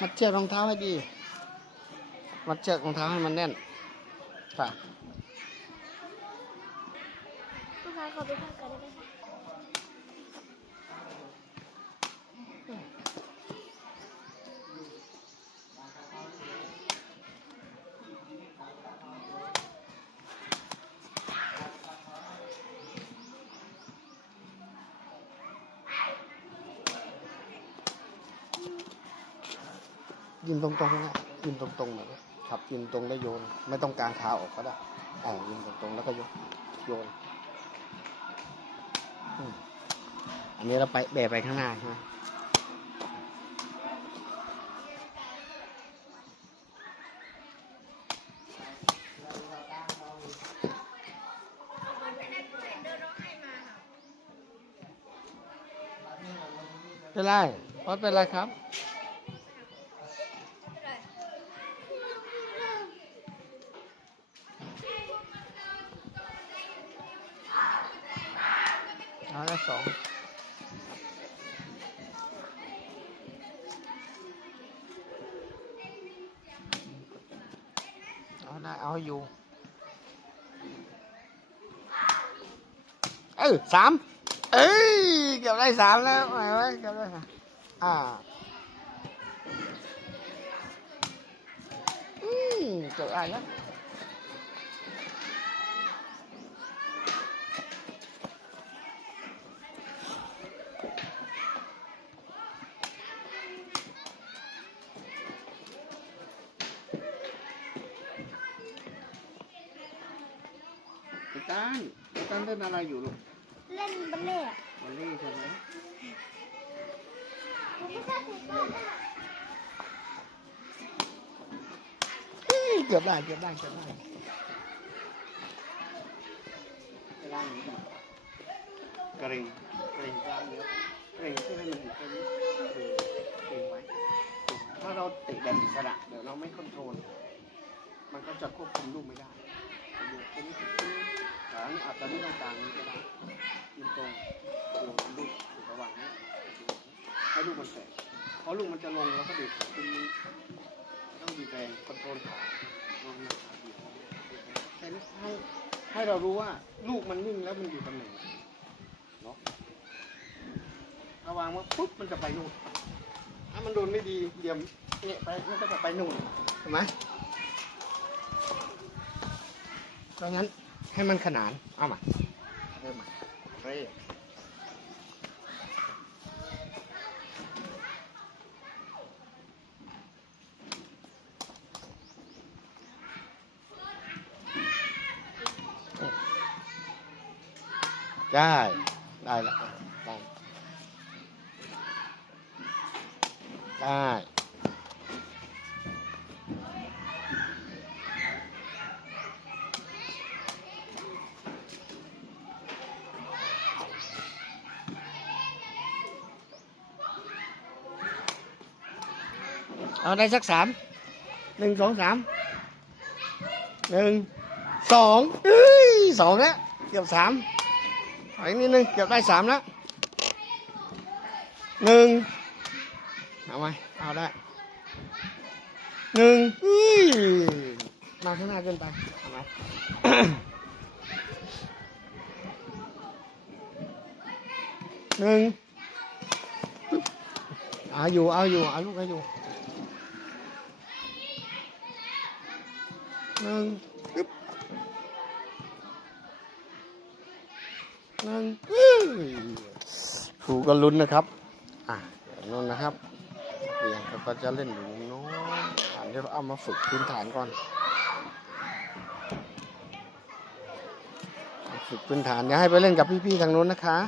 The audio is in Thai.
มัดเชือกรองเท้าให้ดี มัดเชือกรองเท้าให้มันแน่น ค่ะลูกค้าขอไปทำกกันได้ไหม ยืนตรงๆนะยืนตรงๆแบบนี้ครับยืนตรงแล้วโยน ไม่ต้องกางขาออกก็ได้อ่ายืนตรงๆแล้วก็โยนโยนอันนี้เราไปแบะไปข้างหน้าใช่ไหมเป็นไรพอดเป็นไรครับ เอาได้สองเอาได้เอาอยู่เออสามเอ้ย เกือบได้สามแล้วไหวไหมเกือบได้สามอ่าอืมเกือบได้ แล้วพี่ตั้นพี่ตั้นเล่นอะไรอยู่ลูกเล่นบัลเล่ต์อะวอลลี่ใช่ไหมหนูไม่ชอบเตะบอลอะเฮ้ยเกือบได้เกือบได้เกือบได้เวลานี้กระเร็งกระเร็งกล้ามเนื้อกระเร็งเพื่อให้มันอยู่แค่นี้เกร็งเกร็งไว้ถ้าเราเตะแบบอิสระเดี๋ยวเราไม่คอนโทรล มันก็จะควบคุมลูกไม่ได้อยู่แค่นี้ แต่อันนี้อาจจะไม่ต้องการนี้ก็ได้ยืนตรงโยนลูกอยู่ระหว่างนี้ให้ลูกมันแตกเพราะลูกมันจะลงแล้วก็ดีดขึ้นนี้ต้องมีแรงคอนโทรลขาลงมาขาดีแค่นี้ให้ให้เรารู้ว่าลูกมันนิ่งแล้วมันอยู่ตำแหน่งเนาะถ้าวางว่าปุ๊บมันจะไปนู่นถ้ามันโดนไม่ดีเหลี่ยมเนี่ยไปมันก็จะไปนู่นถูกไหมเพราะงั้น ให้มันขนาน เอามาเริ่มใหม่เร่ได้ ได้ละได้ได้ เอาได้สักสามหนึ่งสองสามหนึ่งสองเอ้ยสองแล้วเกือบสามถอยนิดนึงเกือบได้สามแล้วหนึ่งเอาไหมเอาได้หนึ่งเอ้ยมาข้างหน้าเกินไปเอาไหมหนึ่งเอาอยู่เอาอยู่เอาลูกเอาอยู่ หนึ่งปึ๊บหนึ่งอื้อครูก็ลุ้นนะครับ อะนู้นนะครับเรียนเขาก็จะเล่นอยู่มุมโน้นอ่าเดี๋ยวเราเอามาฝึกพื้นฐานก่อน ฝึกพื้นฐานเดี๋ยวให้ไปเล่นกับพี่ๆทางโน้นนะคะ